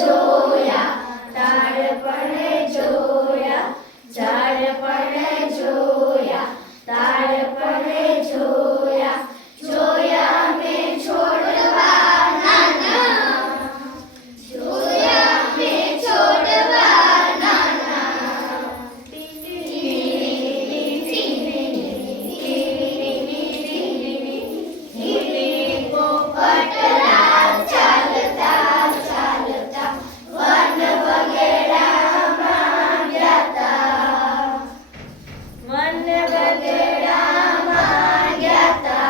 જોયા, ઝાડ પણ જોયા, ઝાડ પણ જોયા, તાળ પણ જોયા, જોયા મેં છોડવા નાના, જોયા મેં છોડવા નાના. પોપટલા ચાલતા ચાલતા વન બગડામાં ગયા, વન બગડામાં ગયા.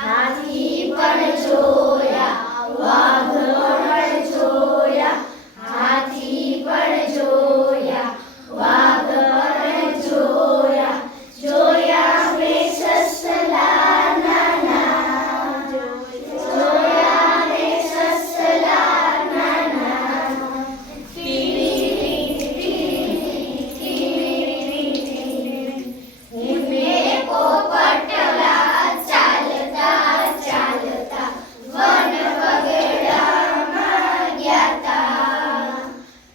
હાથી પણ જોયા, વાઘ પણ જોયા, હાથી પણ જોયા, વાઘ પણ જોયા, જોયા મેં સસલા નાના, જોયા મેં સસલા નાના. મેં પોપટલા ચાલતા ચાલતા વન બગડામાં ગયા,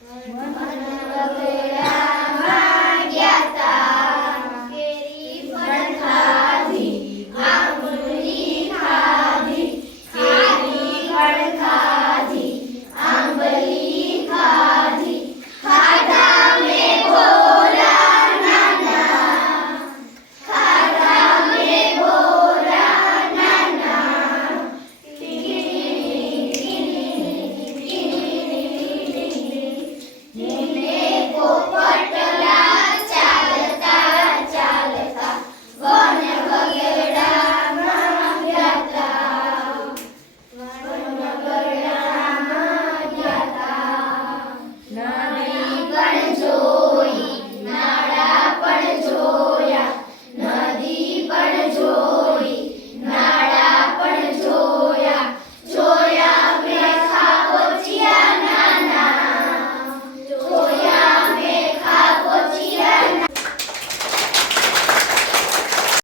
વન બગડામાં ગયા. કેરી પણ ખાધી, આંબલી ખાધી, કેરી પણ ખાધી.